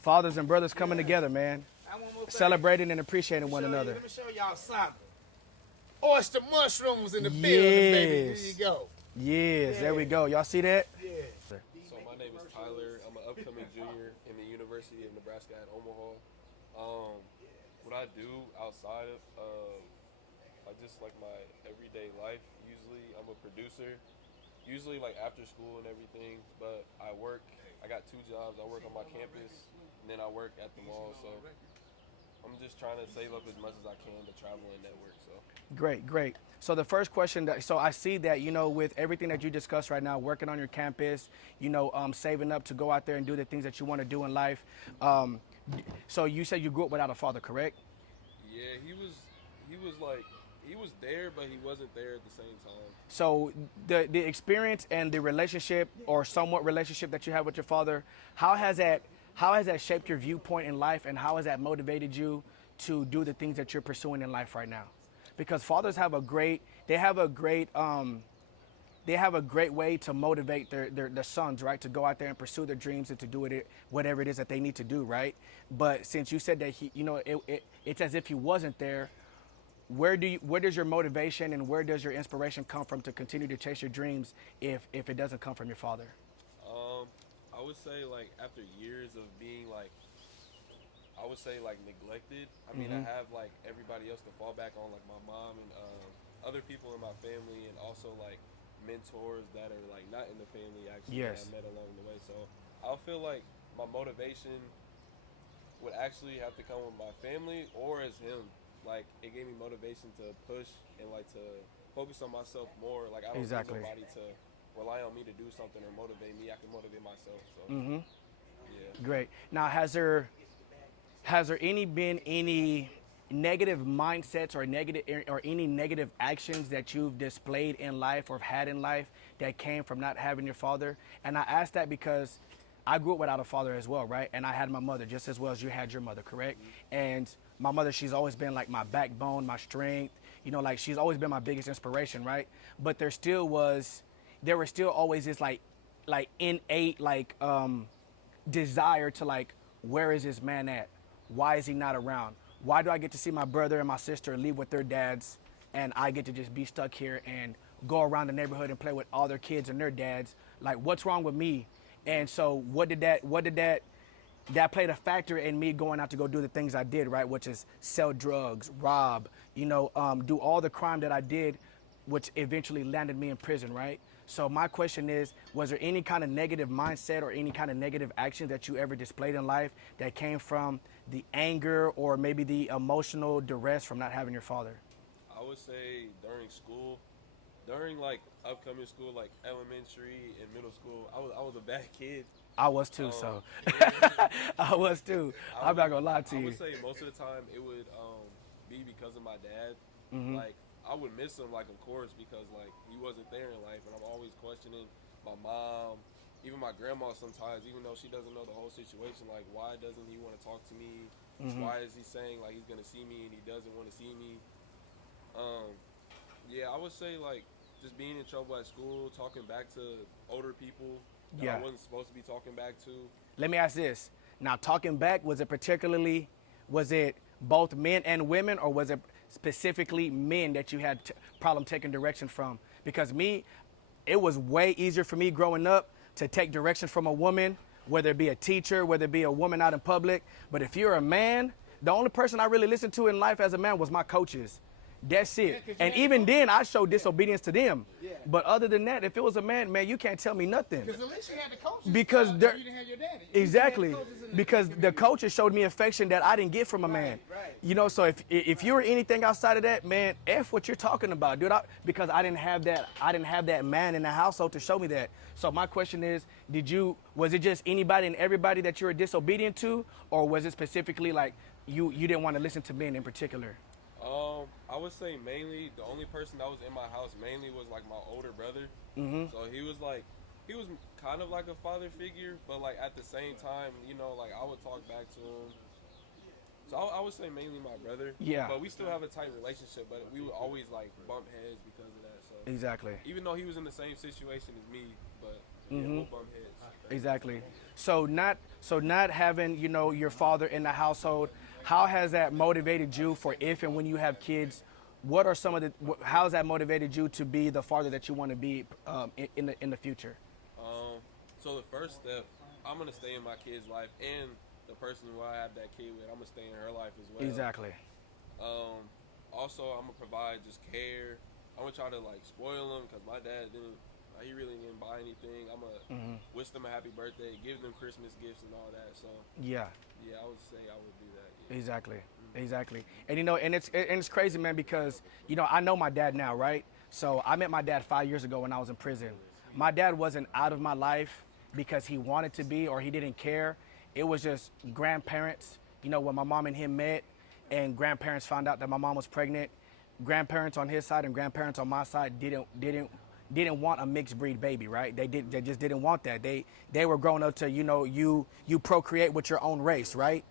Fathers and brothers coming together, man. Celebrating and appreciating one another. Let me show y'all something. Oyster mushrooms in the building, baby. Here you go. Yes, there we go. Y'all see that? Yeah. So my name is Tyler. I'm an upcoming junior in the University of Nebraska at Omaha. What I do outside of just like my everyday life, usually I'm a producer, usually like after school and everything, but I got 2 jobs. I work on my campus and then I work at the mall, so I'm just trying to save up as much as I can to travel and network. So Great. So the first question, so I see that, with everything that you discussed right now, working on your campus, saving up to go out there and do the things that you want to do in life. So you said you grew up without a father, correct? yeah, he was there, but he wasn't there at the same time. So the experience and the relationship or somewhat relationship that you have with your father, how has that shaped your viewpoint in life, and how has that motivated you to do the things that you're pursuing in life right now? Because fathers have a great way to motivate their sons, right? To go out there and pursue their dreams and to do whatever it is that they need to do, right? But since you said that it's as if he wasn't there, where does your motivation and where does your inspiration come from to continue to chase your dreams if it doesn't come from your father? I would say like after years of being neglected. I mean, I have like everybody else to fall back on, like my mom and other people in my family, and also like mentors that are like not in the family actually that I met along the way. So I feel like my motivation would actually have to come with my family or as him. Like it gave me motivation to push and like to focus on myself more. Like I don't need nobody to rely on me to do something or motivate me. I can motivate myself. So yeah. Great. Now, has there been any negative mindsets or any negative actions that you've displayed in life or had in life that came from not having your father? And I ask that because I grew up without a father as well, right? And I had my mother just as well as you had your mother, correct? And my mother, she's always been like my backbone, my strength, like she's always been my biggest inspiration, right? But there were still always this like innate desire to like, where is this man at? Why is he not around? Why do I get to see my brother and my sister leave with their dads and I get to just be stuck here and go around the neighborhood and play with all their kids and their dads? Like, what's wrong with me? And so what did that played a factor in me going out to go do the things I did, right? Which is sell drugs, rob, do all the crime that I did, which eventually landed me in prison, right? So my question is, was there any kind of negative mindset or any kind of negative action that you ever displayed in life that came from the anger or maybe the emotional duress from not having your father? I would say during school, during like upcoming school, like elementary and middle school, I was a bad kid. I was too, so Yeah. I was too. I'm not gonna lie to I you. would say most of the time it would be because of my dad. Mm-hmm. Like I would miss him, like of course, because like he wasn't there in life, and I'm always questioning my mom, even my grandma sometimes, even though she doesn't know the whole situation. Like, why doesn't he want to talk to me? Mm-hmm. Why is he saying like he's gonna see me and he doesn't want to see me? Yeah, I would say like just being in trouble at school, talking back to older people that Yeah. I wasn't supposed to be talking back to. Let me ask this. Now, talking back, was it both men and women, or was it specifically men that you had problem taking direction from? Because me, it was way easier for me growing up to take direction from a woman, whether it be a teacher, whether it be a woman out in public. But if you're a man, the only person I really listened to in life as a man was my coaches. That's it. 'cause you And had even to- then, I showed disobedience to them. Yeah. But other than that, if it was a man, you can't tell me nothing. Because at least you had the coaches. Because so they're- you didn't have your daddy. Exactly, You had coaches in the because the community. coaches showed me affection that I didn't get from a man. right. You know, so if you were anything outside of that, man, F what you're talking about, dude. Because I didn't have that man in the household to show me that. So my question is, was it just anybody and everybody that you were disobedient to, or was it specifically like you didn't want to listen to men in particular? I would say mainly the only person that was in my house mainly was like my older brother. Mm-hmm. So he was kind of like a father figure, but like at the same time, you know, like I would talk back to him. So I would say mainly my brother. Yeah. But we still have a tight relationship, but we would always like bump heads because of that. So Exactly. even though he was in the same situation as me, but yeah, Mm-hmm. we'll bump heads. Exactly. So not having, your father in the household, how has that motivated you for if and when you have kids? What are some of how has that motivated you to be the father that you want to be in the future? So the first step, I'm gonna stay in my kid's life, and the person who I have that kid with, I'm gonna stay in her life as well. Exactly. Also, I'm gonna provide just care. I'm gonna try to like spoil him because my dad didn't. He really didn't buy anything. I'm gonna wish them a happy birthday, give them Christmas gifts and all that. So Yeah. I would say I would do that. Yeah. Exactly. And it's crazy, man, because I know my dad now, right? So I met my dad 5 years ago when I was in prison. My dad wasn't out of my life because he wanted to be or he didn't care. It was just grandparents, when my mom and him met, and grandparents found out that my mom was pregnant. Grandparents on his side and grandparents on my side didn't want a mixed breed baby, right? They just didn't want that. They were growing up to, you procreate with your own race, right?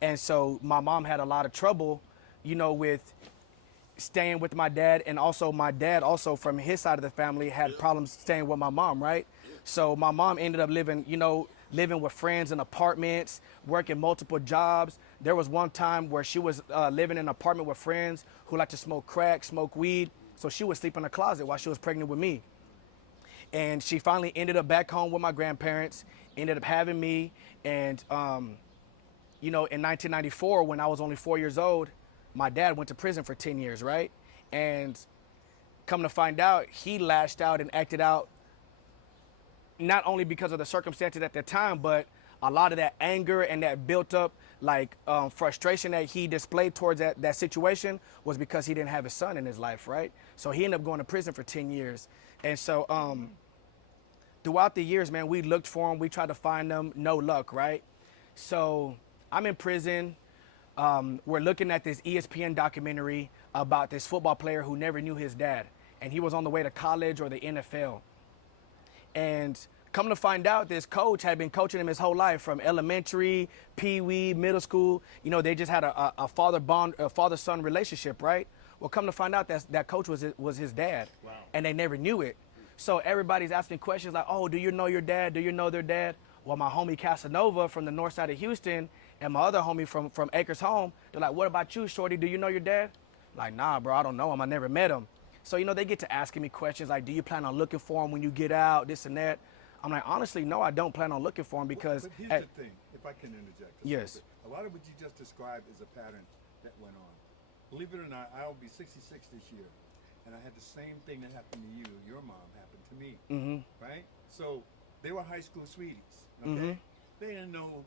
And so my mom had a lot of trouble, with staying with my dad, and also my dad also from his side of the family had problems staying with my mom, right? So my mom ended up living with friends in apartments, working multiple jobs. There was one time where she was living in an apartment with friends who like to smoke crack, smoke weed. So she would sleep in the closet while she was pregnant with me. And she finally ended up back home with my grandparents, ended up having me. And, in 1994, when I was only 4 years old, my dad went to prison for 10 years, right? And come to find out, he lashed out and acted out not only because of the circumstances at the time, but a lot of that anger and that built up frustration that he displayed towards that situation was because he didn't have his son in his life, right? So he ended up going to prison for 10 years. And so throughout the years, man, we looked for him. We tried to find them. No luck, right? So I'm in prison. We're looking at this ESPN documentary about this football player who never knew his dad. And he was on the way to college or the NFL. And come to find out, this coach had been coaching him his whole life, from elementary, pee-wee, middle school. They just had a father-son relationship, right? Well, come to find out, that coach was his dad. Wow. And they never knew it. So everybody's asking questions like, oh, do you know your dad? Do you know their dad? Well, my homie Casanova from the north side of Houston and my other homie from Acres Home, they're like, what about you, shorty? Do you know your dad? Like, nah, bro, I don't know him. I never met him. So, they get to asking me questions like, do you plan on looking for him when you get out, this and that? I'm like, honestly, no, I don't plan on looking for him because... But here's the thing, if I can interject. Yes. A lot of what you just described is a pattern that went on. Believe it or not, I'll be 66 this year. and I had the same thing that happened to you. Your mom happened to me, Mm-hmm. right? So they were high school sweeties. Okay, they didn't know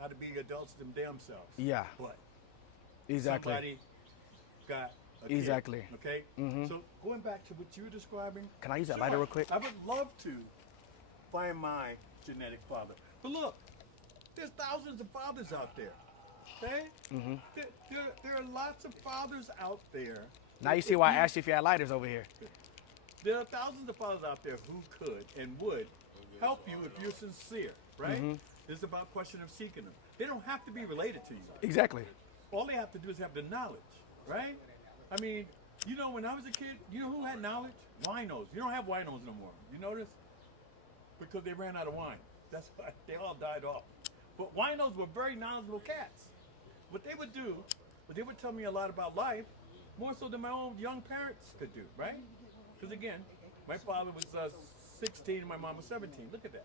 how to be adults themselves. Yeah. But Exactly. somebody got a kid, Exactly. okay. So going back to what you were describing. Can I use that Sure, lighter real quick? I would love to find my genetic father. But look, there's thousands of fathers out there. Okay? There are lots of fathers out there. Now you see why I asked you if you had lighters over here. There are thousands of fathers out there who could and would help you if you're sincere, right? It's about a question of seeking them. They don't have to be related to you. Exactly. All they have to do is have the knowledge, right? I mean, you know, when I was a kid, you know who had knowledge? Winos. You don't have winos no more. You notice? Because they ran out of wine. That's why they all died off. But winos were very knowledgeable cats. What they would do, they would tell me a lot about life, more so than my own young parents could do, right? Because again, my father was 16 and my mom was 17. Look at that.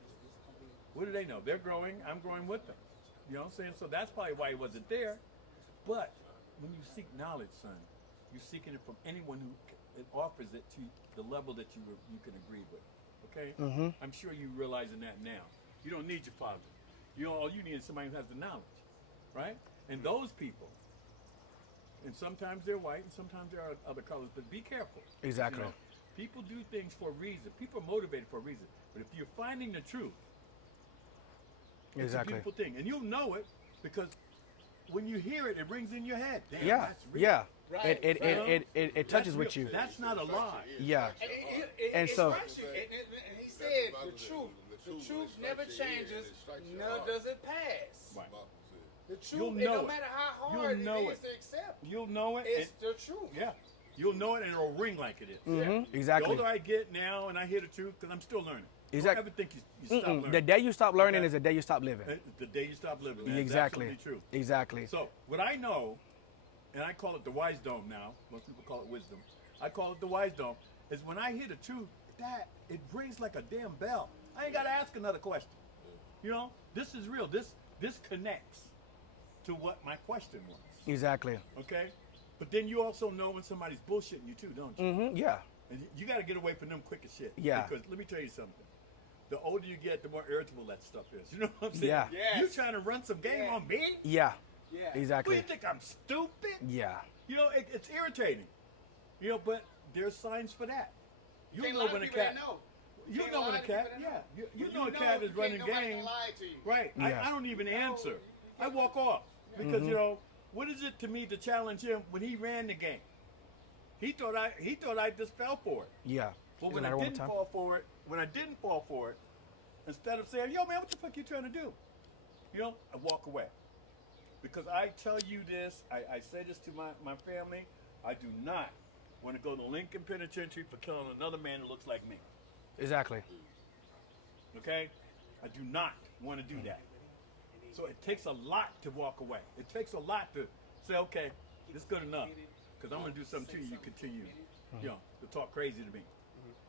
What do they know? They're growing, I'm growing with them. You know what I'm saying? So that's probably why he wasn't there. But when you seek knowledge, son, you're seeking it from anyone who offers it to the level that you can agree with. Okay? I'm sure you're realizing that now. You don't need your father. All you need is somebody who has the knowledge, right? And those people, and sometimes they're white and sometimes there are other colors, but be careful. Exactly. You know, people do things for a reason. People are motivated for a reason. But if you're finding the truth, it's a beautiful thing. And you'll know it because when you hear it, it rings in your head. Damn, Yeah. that's real. Yeah. Right. It touches That's with real. you. That's not a lie. Yeah. And It so- strikes you. And he said the truth never changes, nor does it pass. Right. The truth, You'll and know no it. matter how You'll hard know it is it. to accept, You'll know it. it's the truth. Yeah. You'll know it and it'll ring like it is. Mm-hmm. Exactly. The older I get now and I hear the truth, because I'm still learning. Exact- Don't ever think you stop learning. The day you stop learning Okay. is the day you stop living. The day you stop living. That's Exactly. absolutely true. Exactly. So what I know, and I call it the wise dome now. Most people call it wisdom. I call it the wise dome. Is when I hear the truth, that it rings like a damn bell. I ain't gotta ask another question. You know, this is real. This connects to what my question was. Exactly. Okay, but then you also know when somebody's bullshitting you too, don't you? Mm-hmm. Yeah. And you got to get away from them quick as shit. Yeah. Because let me tell you something. The older you get, the more irritable that stuff is. You know what I'm saying? Yeah. Yes. You trying to run some game on me? Yeah. Yeah. What do Exactly. you think I'm stupid? Yeah. You know, it's irritating. You know, but there's signs for that. You Can't know lie to when a people that cat. know. You Can't know lie when a to cat. people that Yeah. know. You When know a cat is running nobody game. gonna lie to you. Right. Yeah. I don't even answer. I walk off because you know what is it to me to challenge him when he ran the game? He thought I just fell for it. Yeah. But Is when it I one more didn't time? fall for it, instead of saying, "Yo, man, what the fuck you trying to do?" You know, I walk away because I tell you this. I say this to my family. I do not want to go to Lincoln Penitentiary for killing another man that looks like me. Exactly. Okay? I do not want to do that. So it takes a lot to walk away. It takes a lot to say, okay, this is good enough. Because I'm going to do something to you. You continue, you know, to talk crazy to me.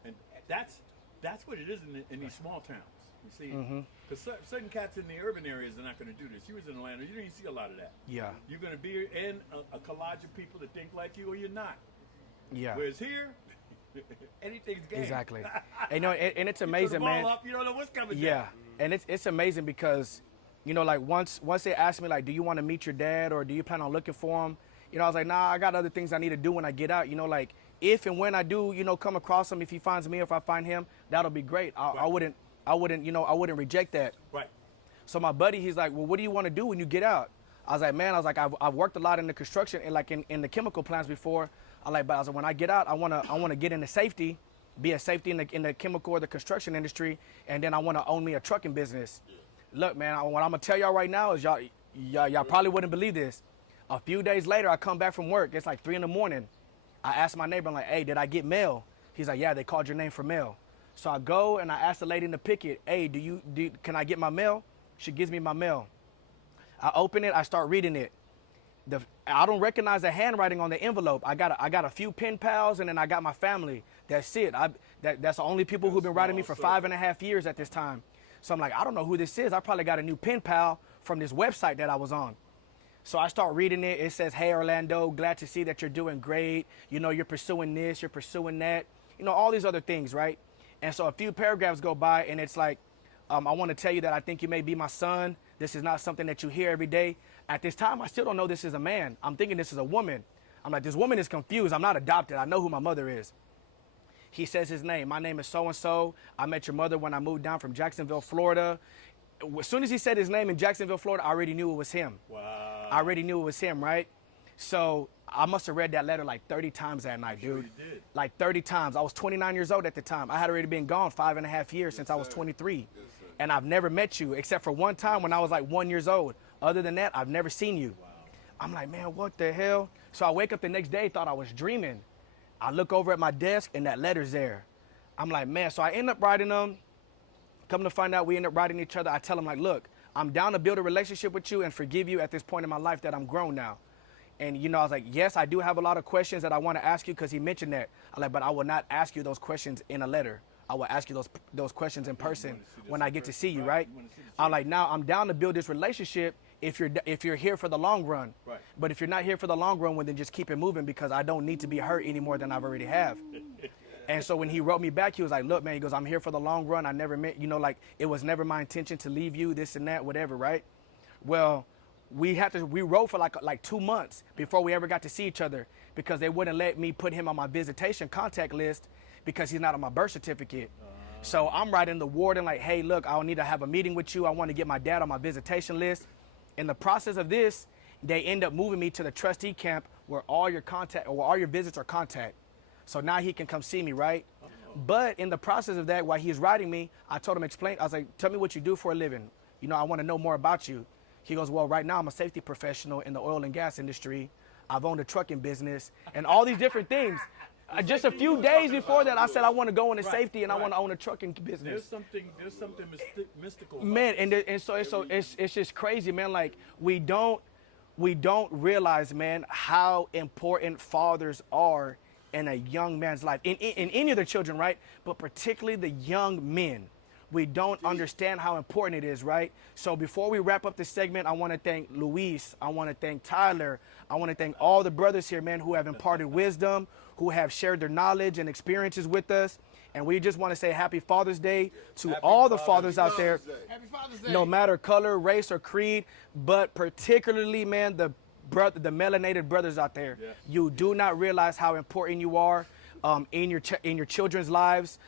And that's what it is in these small towns. You see? Because certain cats in the urban areas are not going to do this. You was in Atlanta. You didn't see a lot of that. Yeah. You're going to be in a collage of people that think like you or you're not. Yeah. Whereas here, anything's game. Exactly. And, and it's You throw the amazing, ball man. up, you don't know what's coming Yeah, down. and it's amazing because, you know, like once they asked me like, do you want to meet your dad or do you plan on looking for him? You know, I was like, nah, I got other things I need to do when I get out. You know, like if and when I do, you know, come across him, if he finds me or if I find him, that'll be great. I wouldn't, you know, I wouldn't reject that. Right. So my buddy, he's like, well, what do you want to do when you get out? I was like, man, I've worked a lot in the construction and like in the chemical plants before. I was like, when I get out, I wanna get into safety, be a safety in the chemical or the construction industry, and then I wanna own me a trucking business. Look, man, what I'm gonna tell y'all right now is y'all probably wouldn't believe this. A few days later, I come back from work. It's like 3 a.m. I ask my neighbor, I'm like, hey, did I get mail? He's like, yeah, they called your name for mail. So I go and I ask the lady in the picket, hey, can I get my mail? She gives me my mail. I open it, I start reading it. I don't recognize the handwriting on the envelope. I got a few pen pals, and then I got my family. That's it. That's the only people who've been writing me for 5.5 years at this time. So I'm like, I don't know who this is. I probably got a new pen pal from this website that I was on. So I start reading it. It says, "Hey Orlando, glad to see that you're doing great. You know, you're pursuing this, you're pursuing that. You know, all these other things, right?" And so a few paragraphs go by, and it's like, "I want to tell you that I think you may be my son. This is not something that you hear every day." At this time, I still don't know this is a man. I'm thinking this is a woman. I'm like, this woman is confused. I'm not adopted. I know who my mother is. He says his name. "My name is so-and-so. I met your mother when I moved down from Jacksonville, Florida." As soon as he said his name in Jacksonville, Florida, I already knew it was him. Wow. I already knew it was him, right? So I must have read that letter like 30 times that night, dude. Sure you did. Like 30 times. I was 29 years old at the time. I had already been gone 5.5 years since I was 23. And I've never met you except for one time when I was like 1 year old. Other than that, I've never seen you. Wow. I'm like, man, what the hell? So I wake up the next day, thought I was dreaming. I look over at my desk and that letter's there. I'm like, man, so I end up writing them. Come to find out, we end up writing each other. I tell him like, look, I'm down to build a relationship with you and forgive you at this point in my life that I'm grown now. And, you know, I was like, yes, I do have a lot of questions that I want to ask you because he mentioned that. I'm like, but I will not ask you those questions in a letter. I will ask you those questions in person when I get to see you, right? I'm like, now I'm down to build this relationship if you're here for the long run. Right. But if you're not here for the long run, well, then just keep it moving because I don't need to be hurt any more than I've already have. And so when he wrote me back, he was like, look, man, he goes, I'm here for the long run. I never meant, you know, like it was never my intention to leave you, this and that, whatever, right? Well, we wrote for like 2 months before we ever got to see each other because they wouldn't let me put him on my visitation contact list because he's not on my birth certificate. So I'm writing the warden like, hey, look, I'll need to have a meeting with you. I want to get my dad on my visitation list. In the process of this, they end up moving me to the trustee camp where all your visits are contact. So now he can come see me, right? But in the process of that, while he's writing me, I told him, I was like, tell me what you do for a living. You know, I want to know more about you. He goes, well, right now I'm a safety professional in the oil and gas industry. I've owned a trucking business and all these different things. Just a few days before that, I said I want to go into safety and I want to own a trucking business. There's something mystical. Man, and so it's just crazy, man. Like we don't realize, man, how important fathers are in a young man's life, in any of their children, right? But particularly the young men. We don't understand how important it is, right? So before we wrap up this segment, I want to thank Luis. I want to thank Tyler. I want to thank all the brothers here, man, who have imparted wisdom, who have shared their knowledge and experiences with us. And we just want to say Happy Father's Day to all the fathers out there, Happy Father's Day. no matter color, race, or creed, but particularly, man, the melanated brothers out there. Yes. You do not realize how important you are in your children's lives.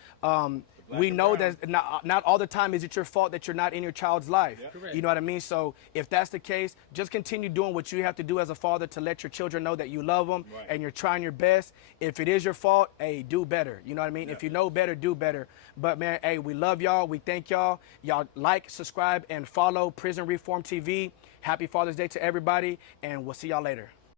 We know that not all the time is it your fault that you're not in your child's life. Correct. You know what I mean? So if that's the case, just continue doing what you have to do as a father to let your children know that you love them and you're trying your best. If it is your fault, hey, do better. You know what I mean? If you know better, do better. But man, hey, we love y'all. We thank y'all. Y'all like, subscribe, and follow Prison Reform TV. Happy Father's Day to everybody, and we'll see y'all later.